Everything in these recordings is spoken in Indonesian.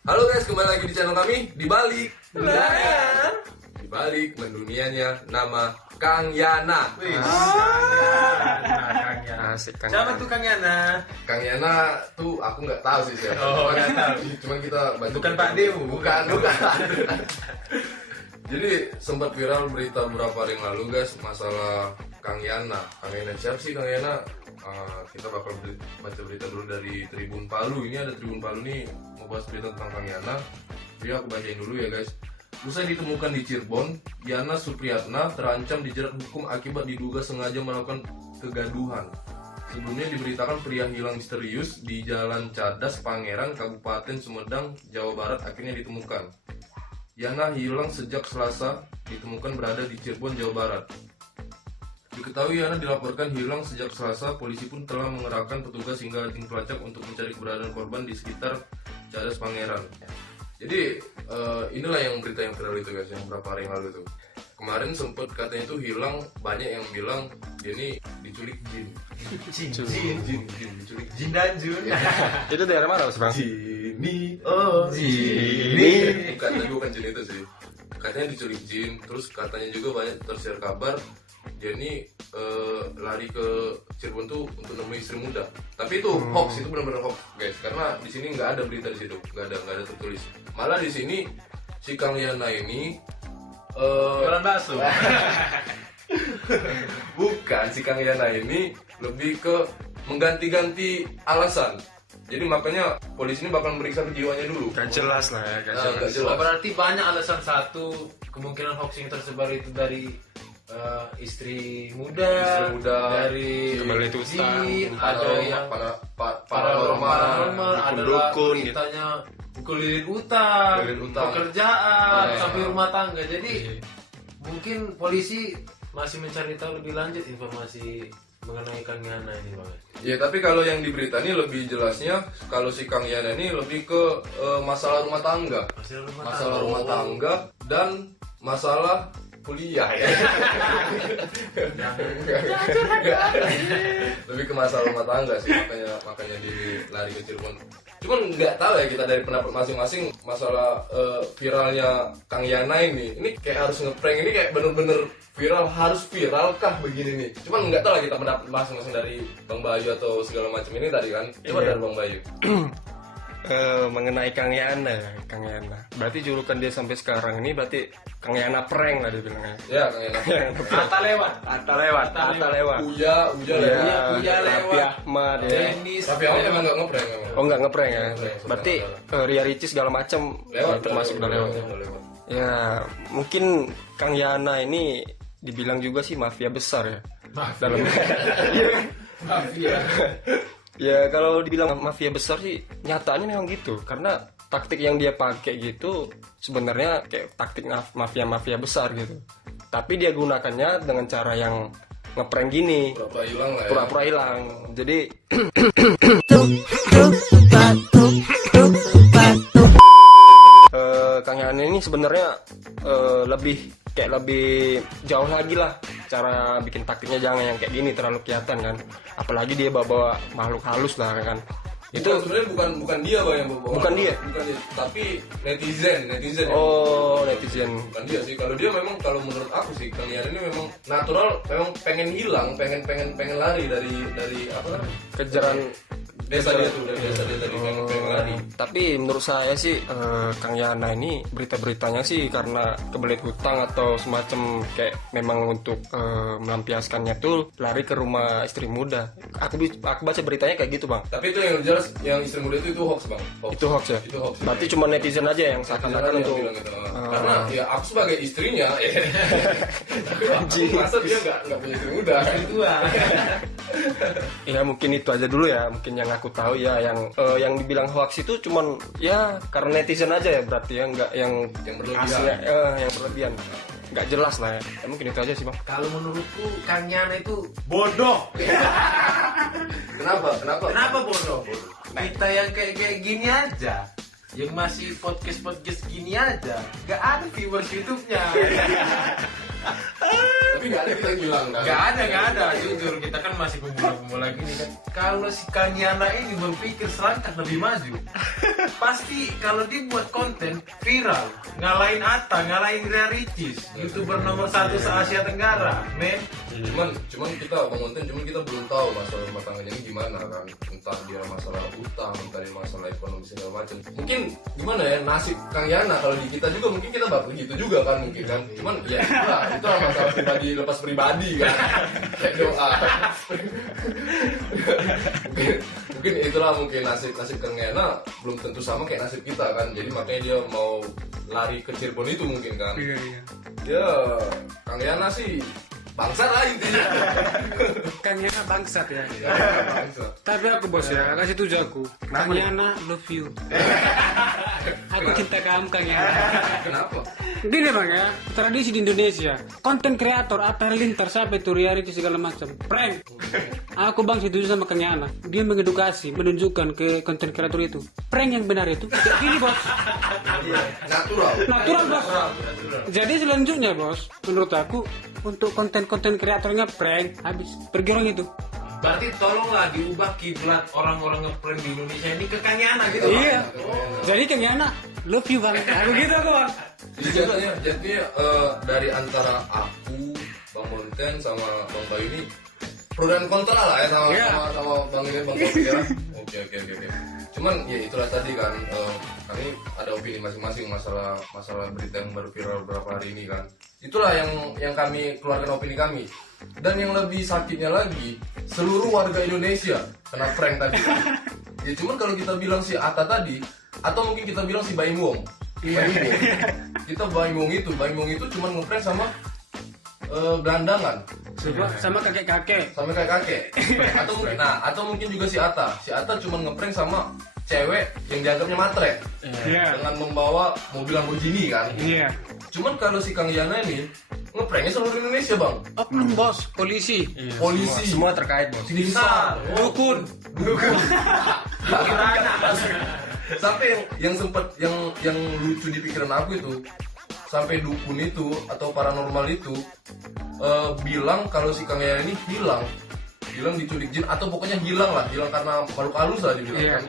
Halo guys, kembali lagi di channel kami Di Balik Di Balik Mendunianya nama Kang Yana. Asik Kang. Siapa tuh Kang Yana? Kang Yana tuh aku nggak tahu sih siapa. Oh, nggak tahu. Cuman kita bantu. Bukan Pak Dew. Bukan. Jadi sempat viral berita beberapa hari yang lalu guys masalah Kang Yana. Kang Yana siapa sih Kang Yana? Kita bakal baca berita dulu dari Tribun Palu. Ini ada Tribun Palu nih mau bahas berita tentang Kang Yana. Jadi aku bacain dulu ya guys. Usai ditemukan di Cirebon, Yana Supriyatna terancam dijerat hukum akibat diduga sengaja melakukan kegaduhan. Sebelumnya diberitakan pria hilang misterius di Jalan Cadas, Pangeran, Kabupaten Sumedang, Jawa Barat akhirnya ditemukan. Yana hilang sejak Selasa, ditemukan berada di Cirebon, Jawa Barat. Diketahui Yana dilaporkan hilang sejak Selasa, polisi pun telah mengerahkan petugas hingga anjing pelacak untuk mencari keberadaan korban di sekitar Cadas, Pangeran. Jadi inilah yang berita yang viral itu guys, yang beberapa hari yang lalu tuh. Kemarin sempet katanya tuh hilang, banyak yang bilang dia ini diculik jin. Jin, diculik Jin dan Jun. Itu daerah mana Mas Bang? Jini, Jini. bukan jin itu sih. Katanya diculik jin, terus katanya juga banyak tersiar kabar dia ini lari ke Cirebon tuh untuk nemuin istri muda. Tapi itu hoax, itu benar-benar hoax guys, karena di sini nggak ada berita di situ, nggak ada tertulis. Malah di sini si Kang Yana ini Jualan bakso. bukan, si Kang Yana ini lebih ke mengganti-ganti alasan. Jadi makanya polisi ini bakal meriksa kejiwaannya dulu. Gak jelas lah ya, gak jelas. Nggak jelas. Oh, berarti banyak alasan. Satu, kemungkinan hoax yang tersebar itu dari istri muda, dari Kembali itu jin, utang, ada yang paranormal, ada dukun, gitu. ditanya kulirin utang, pekerjaan, Nah. sampai rumah tangga. Jadi mungkin polisi masih mencari tahu lebih lanjut informasi mengenai Kang Yana ini bang. Ya tapi kalau yang di berita ini lebih jelasnya kalau si Kang Yana ini lebih ke masalah rumah tangga, masalah rumah tangga dan masalah kuliah ya. Lebih ke masalah rumah tangga sih, makanya dilari ke Cirebon. Cuman nggak tahu ya kita dari pendapat masing-masing masalah viralnya Kang Yana ini kayak harus ngeprank, ini kayak bener-bener viral, harus viral kah begini nih. Cuman nggak tahu lah kita pendapat masing-masing dari Bang Bayu atau segala macam ini tadi kan. Coba dari Bang Bayu. Mengenai Kang Yana. Berarti julukan dia sampai sekarang ini berarti Kang Yana prank lah dia bilangnya. Ya Kang Yana. Ata lewat. Uya lewat. Raffi Ahmad ya. Dennis, Tapi awalnya emang nggak ngeprank emang. Oh nggak ngeprank ya. Ngeprank, Berarti Ria Ricis segala macam termasuk udah lewat. lewat. Ya mungkin Kang Yana ini dibilang juga sih mafia besar ya. Dalam Mafia. ya kalau dibilang mafia besar sih nyatanya memang gitu, karena taktik yang dia pakai gitu sebenarnya kayak taktik mafia besar gitu, tapi dia gunakannya dengan cara yang ngeprank gini, Pura-pura hilang lah ya. pura-pura hilang. Jadi Kang Yana ini sebenarnya lebih jauh lagi lah cara bikin taktiknya, jangan yang kayak gini terlalu kelihatan kan, apalagi dia bawa makhluk halus lah kan. Itu sebenarnya bukan dia bang yang bawa. Bukan dia? Bukan dia, tapi netizen. Oh netizen. Bukan dia sih. Kalau dia memang, kalau menurut aku sih Kang Yana ini memang natural, memang pengen hilang, pengen lari dari apa namanya? Kejaran Desa dia tuh, dari desa dia tadi pengen lari. Tapi menurut saya sih Kang Yana ini berita-beritanya sih karena kebelet hutang atau semacam kayak memang untuk melampiaskannya tuh lari ke rumah istri muda. Aku baca beritanya kayak gitu bang. Tapi itu yang jelas, yang istri muda itu hoax bang. Itu hoax ya. Itu hoax. Berarti cuma netizen aja yang seakan-akan Yang untuk bilang gitu. Karena ya aku sebagai istrinya, aku masa dia nggak punya istri muda. ya mungkin itu aja dulu ya, mungkin yang aku tahu ya, yang dibilang hoax itu cuman ya karena netizen aja ya, berarti ya nggak yang berlebihan. aslinya, yang berlebihan, nggak jelas lah ya. Mungkin itu aja sih bang. Kalau menurutku Kang Yana itu bodoh. Kenapa bodoh? Kita yang kayak gini aja, yang masih podcast gini aja, nggak ada viewers YouTube-nya. Tapi nggak ada kita bilang kan. Nggak ada. Jujur kita kan masih pemula apalagi ini kan kalau si Kang Yana ini berpikir selangkah lebih maju, pasti kalau dia buat konten viral, ngalahin Atta, ngalahin Ria Ricis, YouTuber nomor 1 se-Asia Tenggara, men. Cuman kita konten, cuman kita belum tahu masalah rumah tangganya ini gimana kan, entah dia masalah utang, entah dia masalah ekonomi segala macam. Mungkin gimana ya nasib Kang Yana kalau di kita juga mungkin kita bakal gitu juga kan mungkin kan. Cuman ya itu masalah pribadi lepas pribadi kan. Kayak doa. mungkin itulah mungkin nasib Kang Yana belum tentu sama kayak nasib kita kan. Jadi makanya dia mau lari ke Cirebon itu mungkin kan. Iya. Ya Kang Yana sih bangsat lah intinya. Kang Yana bangsat ya. Bangsat. Tapi aku bos ya, kasih setuju aku. Kang Yana love you. Aku cinta kamu Kang Yana. Kenapa? Gini bang ya, tradisi di Indonesia, konten kreator Atta Halilintar sampai tuh Ria Ricis segala macam, prank. Aku bang setuju sama Kang Yana. Dia mengedukasi, menunjukkan ke konten kreator itu prank yang benar itu. Kayak gini bos. Natural bos. Jadi selanjutnya bos, menurut aku untuk konten-konten kreatornya prank habis pergi orang itu. Berarti tolonglah diubah kiblat orang-orang ngeprank di Indonesia ini ke Kang Yana gitu. Iya. Jadi Kang Yana love you bang. Aku gitu aku bang. Jadi dari antara aku, Bang Monten sama Bang Bayu ini pro dan kontra lah ya sama Bang ini Bang Kopi ya. Oke. Cuman ya itulah tadi kan kami ada opini masing-masing masalah berita yang baru viral beberapa hari ini kan. Itulah yang kami keluarkan opini kami. Dan yang lebih sakitnya lagi seluruh warga Indonesia kena prank tadi. Ya cuman kalau kita bilang si Atta tadi atau mungkin kita bilang si Baim Wong. Kita Baim Wong itu cuma ngeprank sama gelandangan. Sama kakek-kakek. Sama kayak kakek. Atau mungkin juga si Atta cuma ngeprank sama cewek yang dianggapnya matre. Dengan membawa mobil Lamborghini kan. Iya. Cuman kalau si Kang Yana ini ngepranknya seluruh Indonesia bang. Oknum bos, polisi. Polisi. Semua terkait bos. Timsar. Dukun. Sampai yang sempat yang lucu di pikiran aku itu sampai dukun itu atau paranormal itu bilang kalau si Kang Yana ini hilang diculik jin atau pokoknya hilang karena makhluk halus lah dibilang kan.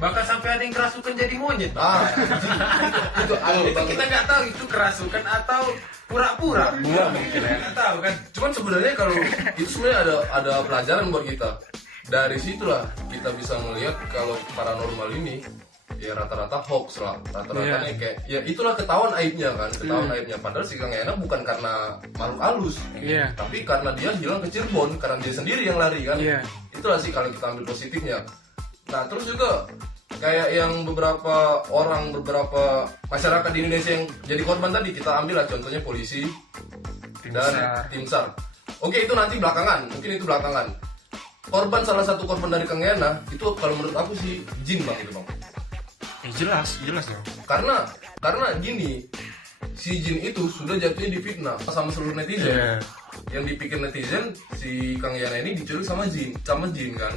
Bahkan sampai ada yang kerasukan jadi monyet. Itu Kita nggak tahu itu kerasukan atau pura-pura. Mungkin ya. Nggak tahu kan. Cuman sebenarnya kalau itu sebenarnya ada pelajaran buat kita. Dari situlah kita bisa melihat kalau paranormal ini ya rata-rata hoax lah, rata-ratanya kayak ya itulah ketahuan aibnya kan, aibnya. Padahal si Kang Yana bukan karena makhluk halus, tapi karena dia hilang ke Cirebon, karena dia sendiri yang lari kan. Itulah sih kalau kita ambil positifnya. Nah terus juga kayak yang beberapa masyarakat di Indonesia yang jadi korban tadi kita ambil lah contohnya polisi dan tim SAR. Oke itu nanti belakangan, mungkin itu belakangan. Salah satu korban dari Kang Yana itu kalau menurut aku sih jin bang itu bang. Jelas dong. Karena gini, si jin itu sudah jatuhnya difitnah sama seluruh netizen. Yang dipikir netizen si Kang Yana ini diculik sama jin kan.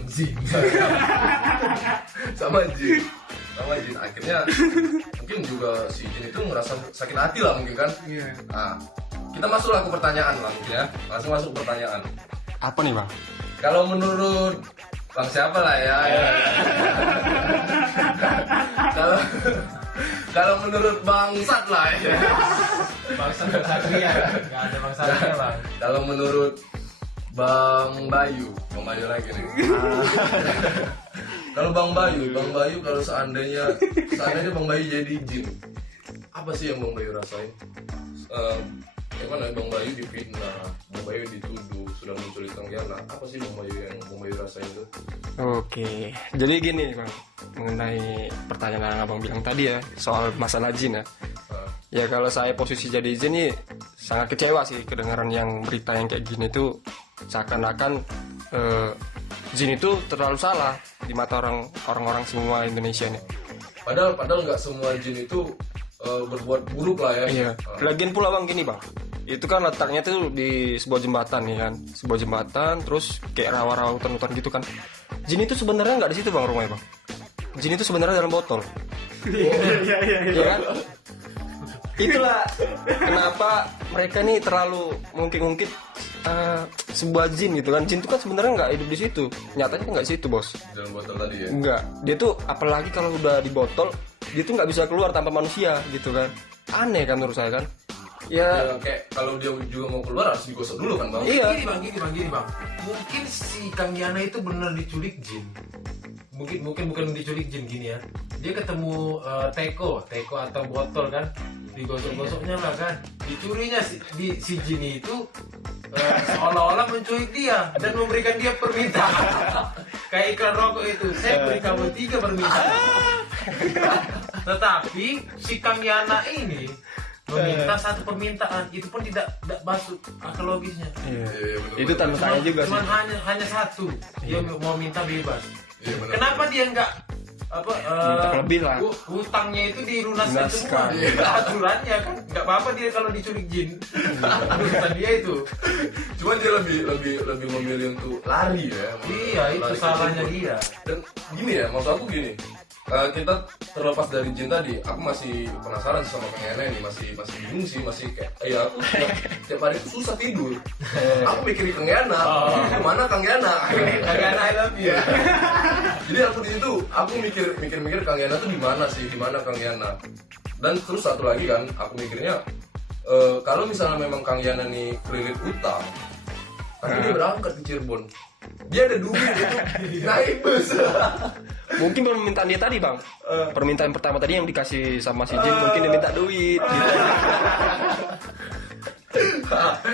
sama jin. Akhirnya mungkin juga si jin itu ngerasa sakit hati lah mungkin kan. Nah, kita masuklah ke pertanyaan lah mungkin ya. Langsung masuk ke pertanyaan. Apa nih bang? Kalau menurut Bang siapa lah ya. Kalau menurut Bangsat lah ya. Bangsat Satria, nggak ada Bang Satria bang. Kalau menurut Bang Bayu lagi nih. Kalau Bang Bayu kalau seandainya Bang Bayu jadi jin, apa sih yang Bang Bayu rasain? Bang Bayu difitnah, Bang Bayu dituduh sudah menculik Kang Yana. Apa sih Bang Bayu rasain itu? Oke, jadi gini bang, mengenai pertanyaan yang abang bilang tadi ya soal masalah jin ya. Ya kalau saya posisi jadi jin nih sangat kecewa sih kedengaran yang berita yang kayak gini tuh seakan-akan jin itu terlalu salah di mata orang-orang semua Indonesia nih. Padahal nggak semua jin itu berbuat buruk lah ya. Iya. Lagian pula bang gini bang, itu kan letaknya tuh di sebuah jembatan nih kan, sebuah jembatan terus kayak rawa-rawa hutan-hutan gitu kan. Jin itu sebenarnya nggak di situ bang rumahnya bang. Jin itu sebenarnya dalam botol. Iya kan? Itulah kenapa mereka nih terlalu mungkin sebuah jin gitu kan. Jin itu kan sebenarnya nggak hidup di situ, nyatanya kan nggak di situ bos. Dalam botol tadi ya. Enggak, dia tuh apalagi kalau udah di botol, dia tuh nggak bisa keluar tanpa manusia gitu kan. Aneh kan menurut saya kan. Ya, Ya, kayak kalau dia juga mau keluar harus digosok dulu kan bang. iya. Gini bang. Mungkin si Kang Yana itu benar diculik jin. Mungkin bukan diculik jin gini ya. Dia ketemu teko atau botol kan, digosok-gosoknya lah kan. Dicurinya si jin itu seolah-olah menculik dia dan memberikan dia permintaan. Kayak iklan rokok itu, saya beri kamu 3 permintaan. Tetapi si Kang Yana ini meminta 1 permintaan, itu pun tidak masuk akal logisnya. Iya. Iya, bener, Itu tanda tanya juga sih. Cuman hanya 1, dia mau minta bebas. Iya, bener. Kenapa dia nggak Minta lebih lah. Hutangnya itu dilunaskan semua. Lunaskan. Itu aturannya kan, nggak apa-apa dia kalau diculik jin. Urusan dia itu. Cuman dia lebih memilih untuk lari ya. Iya, itu Lari ke salahnya jin. dia. Dan gini ya, maksud aku gini. Kita terlepas dari jin tadi, aku masih penasaran sama Kang Yana ini, masih bingung sih, masih kayak ya aku tiap hari itu susah tidur. Aku mikirin Kang Yana, kemana Kang Yana? Kang Yana I love you. Jadi aku di situ, aku mikir Kang Yana tuh di mana sih, di mana Kang Yana. Dan terus satu lagi kan, aku mikirnya kalau misalnya memang Kang Yana nih kelilit utang, tapi dia berangkat ke Cirebon, dia ada duit itu naik bus. Mungkin permintaan dia tadi bang, permintaan pertama tadi yang dikasih sama si jin, mungkin dia minta duit gitu.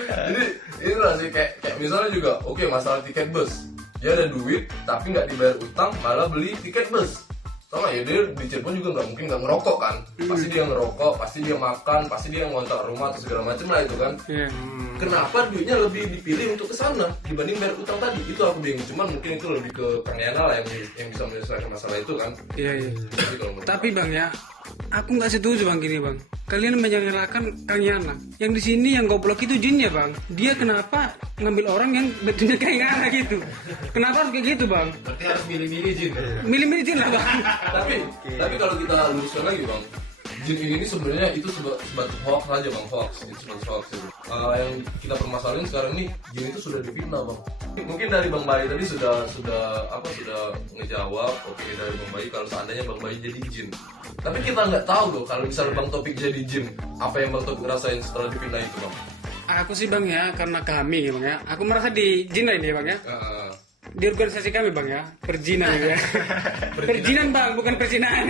Jadi inilah sih kayak misalnya juga, oke, masalah tiket bus, dia ada duit tapi nggak dibayar utang, malah beli tiket bus. Sama ya, dia di Cirebon juga nggak mungkin nggak ngerokok kan, pasti dia ngerokok, pasti dia makan, pasti dia ngontrak rumah atau segala macam lah itu kan. Iya. Kenapa duitnya lebih dipilih untuk kesana dibanding bayar utang tadi? Itu aku bingung. Cuman mungkin itu lebih ke Kang Yana lah yang bisa menyelesaikan masalah itu kan. Iya. Jadi kalau menurut Tapi bang ya, aku nggak setuju bang gini bang. Kalian menyalahkan Kang Yana. Yang di sini yang goblok itu jinnya bang. Dia kenapa ngambil orang yang betulnya kayak Yana gitu? Kenapa harus kayak gitu bang? Berarti harus milih-milih jin. Milih-milih jin lah bang. tapi kalau kita luruskan lagi bang, jin ini sebenarnya itu sebatas hoax aja bang, hoax itu sebatas hoax itu. Yang kita permasalahin sekarang ini, jin itu sudah difitnah bang. Mungkin dari Bang Bayi tadi sudah ngejawab, oke, dari Bang Bayi kalau seandainya Bang Bayi jadi jin. Tapi kita nggak tahu loh kalau misalnya Bang Topik jadi jin, apa yang Bang Topik rasain setelah difitnah itu bang? Aku sih bang ya, karena kami bang ya. Aku merasa di jin ini bang ya. Di organisasi kami bang ya, perjinan ya. Perjinan bang, bukan perzinaan.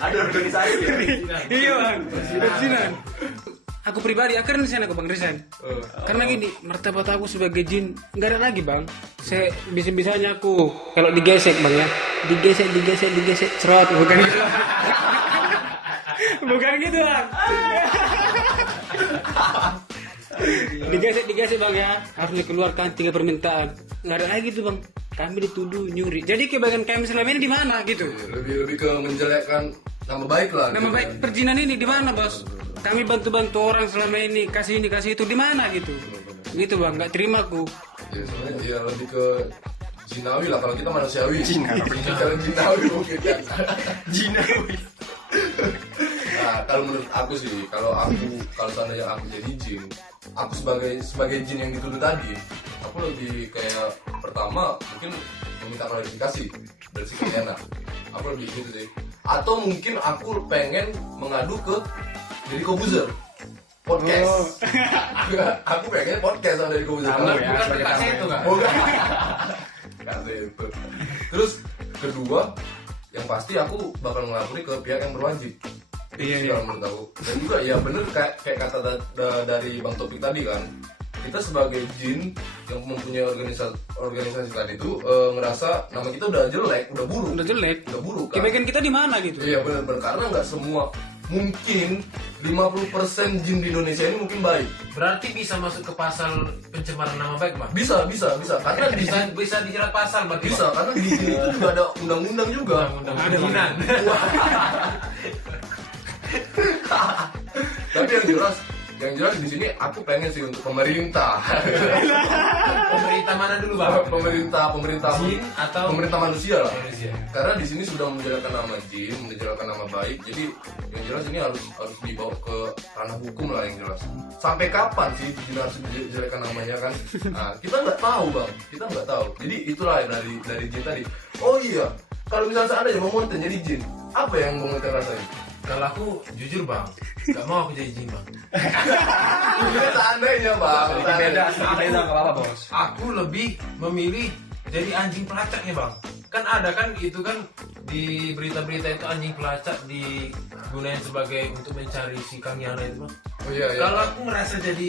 Ada organisasi ya? Iya bang, perjinan. Aku pribadi akan resign aku bang, resign. Karena gini, martabat aku sebagai jin nggak ada lagi bang. Saya bisa-bisanya aku kalau digesek bang ya, digesek, cerot, bukan gitu. Bukan gitu bang. Digesek bang ya, harus dikeluarkan 3 permintaan. Nggak ada lagi tuh bang, kami dituduh nyuri. Jadi kebagian kami selama ini di mana gitu? Lebih ke menjelekkan nama baik lah. Nama baik perjinan ini di mana bos? Kami bantu orang selama ini, kasih itu di mana gitu? Gitu bang, nggak terima aku. Ya sebenarnya ya lebih ke jinawi lah, kalau kita manusiawi. Jinawi. Kalau jinawi mungkin kan. Jinawi. Nah, kalau menurut aku sih, kalau seandainya aku jadi jin, aku sebagai jin yang dituduh tadi, aku lebih kayak pertama mungkin meminta klarifikasi dari si Yana. Aku lebih gitu sih. Atau mungkin aku pengen mengadu ke Deddy Kobuzer. Podcast. Aku pengen podcast sama Deddy Kobuzer. Tamu ya, Bukan sebagai bekasnya tamu. itu kan? Bukan. Kata itu. Terus kedua, yang pasti aku bakal ngelapori ke pihak yang berwajib. Iya, Kalau menurut aku. Dan juga ya bener kayak kata dari Bang Topik tadi kan, kita sebagai jin yang mempunyai organisasi tadi itu ngerasa nama kita udah jelek, udah buruk. Udah jelek. Udah buruk kan. Kebagian kita di mana gitu? Iya benar-benar, karena nggak semua, mungkin 50% jin di Indonesia ini mungkin baik. Berarti bisa masuk ke pasal pencemaran nama baik bang? Bisa karena di Bisa dijerat pasal berarti bisa karena di sini itu juga ada undang-undang juga. Undang-undang jinan. Tapi yang jelas Yang jelas di sini aku pengen sih untuk pemerintah. Pemerintah mana dulu bang? pemerintah Jin atau pemerintah manusia lah. manusia? Karena di sini sudah menjelaskan nama jin, menjelaskan nama baik. Jadi yang jelas ini harus dibawa ke ranah hukum lah yang jelas. Sampai kapan sih jin harus menjelaskan namanya kan? Nah, kita nggak tahu bang, kita nggak tahu. Jadi itulah dari jin tadi. Oh iya, kalau misalnya seandainya Bang Monten jadi jin, apa yang Bang Monten rasain? Kalau aku jujur bang, nggak mau aku jadi jin bang. Ini seandainya bang. Sedikit beda nggak apa-apa bos. Aku lebih memilih jadi anjing pelacaknya bang. Kan ada kan itu kan di berita-berita itu anjing pelacak digunakan sebagai untuk mencari si Kang Yana itu bang. Oh iya iya. Kalau aku ngerasa jadi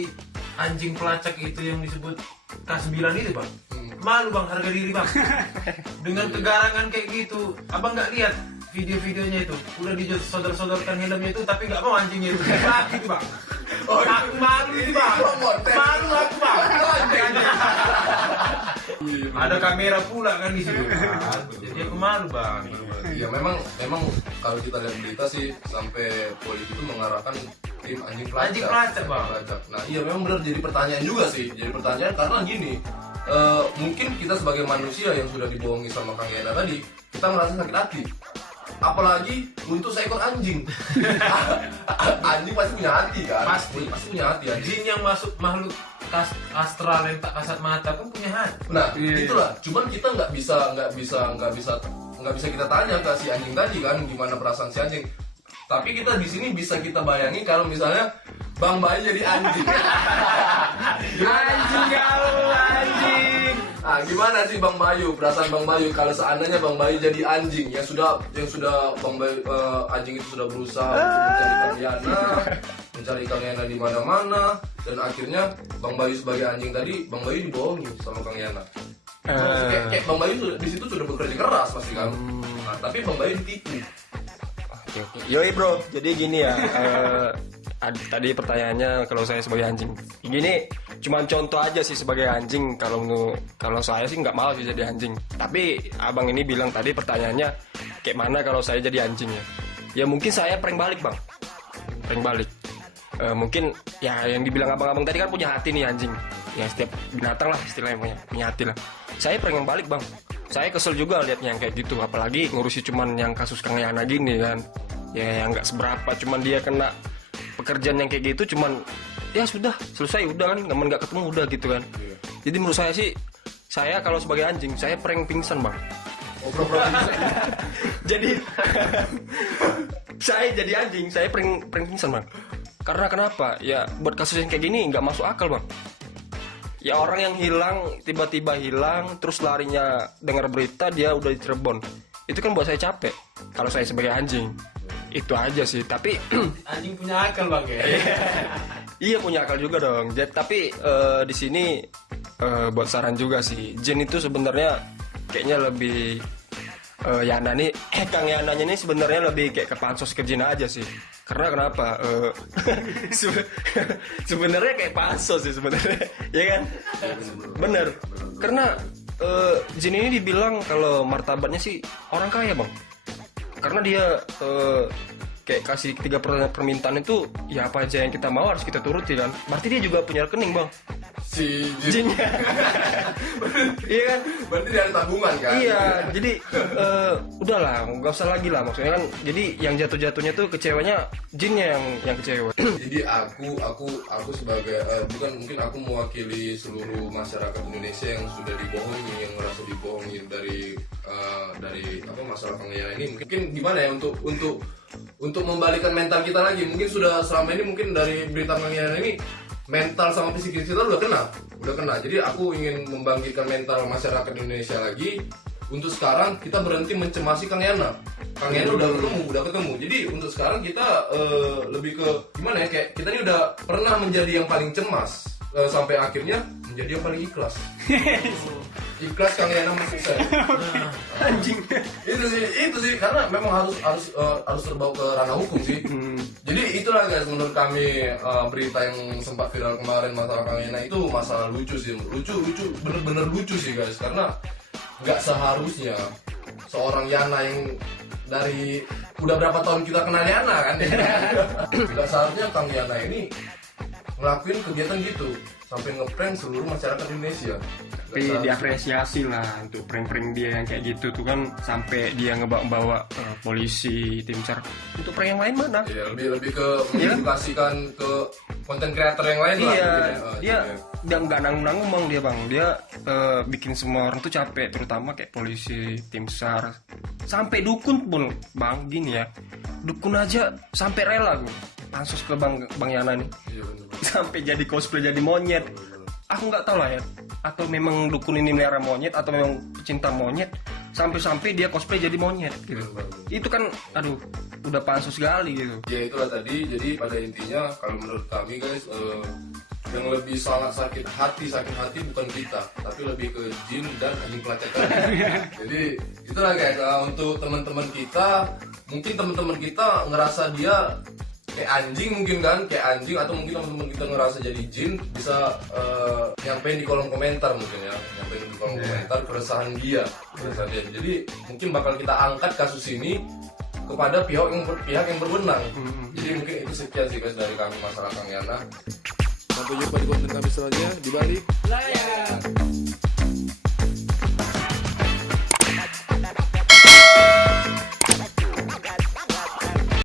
anjing pelacak itu yang disebut K9 itu bang, malu bang, harga diri bang. Dengan kegarangan kayak gitu, abang nggak lihat video-videonya itu udah disodor-sodorkan helmnya itu tapi nggak mau anjingnya itu sakit bang. Oh, Aku malu itu bang, malu aku bang. Ada kamera pula kan di situ. Jadi aku malu bang. Ya memang kalau kita lihat berita sih sampai polisi itu mengarahkan tim anjing pelacak. Anjing pelacak, Bang. Nah iya memang benar jadi pertanyaan juga sih. Jadi pertanyaan karena gini, mungkin kita sebagai manusia yang sudah dibohongi sama Kang Yana tadi, kita merasa sakit hati. Apalagi untuk seekor anjing. Anjing pasti punya hati kan? Pasti punya hati anjing. Jin yang masuk makhluk astral yang tak kasat mata pun punya hati. Nah, itulah. Cuman kita nggak bisa kita tanya ke si anjing tadi kan gimana perasaan si anjing. Tapi kita di sini bisa kita bayangin kalau misalnya Bang Bayu jadi anjing. Anjing gaul anjing. Ah, gimana sih Bang Bayu? Perasaan Bang Bayu kalau seandainya Bang Bayu jadi anjing yang sudah Bang Bayu anjing itu sudah berusaha mencari Kang Yana di mana-mana dan akhirnya Bang Bayu sebagai anjing tadi Bang Bayu dibohongi sama Kang Yana. Kayak Bang Bayu di situ sudah bekerja keras pasti kan. Nah, tapi Bang Bayu ditipu. Oke. Yoi bro, jadi gini ya. Tadi pertanyaannya kalau saya sebagai anjing. Gini, cuman contoh aja sih sebagai anjing. Kalau saya sih nggak mau sih jadi anjing. Tapi abang ini bilang tadi pertanyaannya kayak mana kalau saya jadi anjing ya? Ya mungkin saya prank balik bang. Prank balik. Mungkin ya yang dibilang abang-abang tadi kan punya hati nih anjing. Ya setiap binatang lah istilahnya punya hati lah. Saya prank balik bang. Saya kesel juga liatnya yang kayak gitu. Apalagi ngurusi cuman yang kasus Kang Yana gini kan. Ya yang nggak seberapa. Cuman dia kena pekerjaan yang kayak gitu. Cuman ya sudah selesai udah kan. Nggak ketemu udah gitu kan. Jadi menurut saya sih. Saya kalau sebagai anjing saya prank pingsan bang. Jadi saya jadi anjing. Saya prank pingsan bang. Karena kenapa? Ya buat kasus yang kayak gini nggak masuk akal bang. Ya orang yang hilang tiba-tiba hilang terus larinya dengar berita dia udah di Cirebon. Itu kan buat saya capek. Kalau saya sebagai anjing itu aja sih. Tapi Anjing punya akal bang ya. iya punya akal juga dong. Tapi di sini buat saran juga sih. Jin itu sebenarnya kayaknya lebih Yana nih Kang Yananya ini sebenarnya lebih kayak ke pansos ke Jin aja sih. Karena kenapa? Sebenarnya kayak pansos sih sebenarnya, ya kan? Bener. Karena Jin ini dibilang kalau martabatnya sih orang kaya bang. Karena dia kayak kasih 3 permintaan itu ya apa aja yang kita mau harus kita turuti kan. Berarti dia juga punya rekening bang. Si Jinnya. Iya kan? Berarti dia ada tabungan kan? Iya, jadi udahlah, nggak usah lagi lah maksudnya kan. Jadi yang jatuhnya tuh kecewanya Jinnya yang kecewa. Jadi aku sebagai mungkin aku mewakili seluruh masyarakat Indonesia yang sudah dibohongi, yang merasa dibohongi dari apa masalah Kang Yana ini. Mungkin gimana ya untuk membalikan mental kita lagi. Mungkin sudah selama ini mungkin dari berita Kang Yana ini mental sama fisik kita udah kena. Jadi aku ingin membangkitkan mental masyarakat Indonesia lagi. Untuk sekarang kita berhenti mencemasi Kang Yana. Kang Yana udah ketemu. Jadi untuk sekarang kita lebih ke gimana ya? Kayak kita ini udah pernah menjadi yang paling cemas sampai akhirnya menjadi yang paling ikhlas. Ikhlas Kang Yana sukses. Anjing. Itu sih karena memang harus terbawa ke ranah hukum sih. Jadi itulah guys menurut kami berita yang sempat viral kemarin masalah Kang Yana itu masalah lucu sih. Lucu bener-bener lucu sih guys karena nggak seharusnya seorang Yana yang dari udah berapa tahun kita kenal Yana kan. Nggak seharusnya Kang Yana ini ngelakuin kegiatan gitu sampai ngeprank seluruh masyarakat Indonesia. Tapi diapresiasi lah untuk prank-prank dia yang kayak gitu tuh kan, sampai dia ngebawa polisi, tim SAR. Untuk prank yang lain mana? Ya, lebih ke mengedukasikan ke konten kreator yang lain lah. Iya, mungkin ya. dia nggak nanggung-nanggung bang, dia bang, dia bikin semua orang tuh capek, terutama kayak polisi, tim SAR, sampai dukun pun bang, gini ya, dukun aja sampai rela gue pansus ke bang Yana nih, Iya, bener. sampai jadi cosplay jadi monyet. Aku nggak tahu lah ya, atau memang dukun ini melihara monyet atau memang pecinta monyet, sampai dia cosplay jadi monyet gitu. Itu kan, aduh, udah pansus sekali gitu. Ya itulah tadi, jadi pada intinya kalau menurut kami guys, yang lebih sangat sakit hati bukan kita, tapi lebih ke jin dan anjing pelacak tadi. Jadi itulah guys, untuk teman-teman kita, mungkin teman-teman kita ngerasa dia kayak anjing mungkin kan, kayak anjing, atau mungkin teman-teman kita ngerasa jadi jin, bisa nyampein di kolom komentar mungkin ya, nyampein di kolom komentar keresahan dia. Jadi mungkin bakal kita angkat kasus ini kepada pihak yang berwenang. Jadi mungkin itu sekian sih guys dari kami masalah Kang Yana. Sampai jumpa di konten kami selanjutnya di Bali. Layar.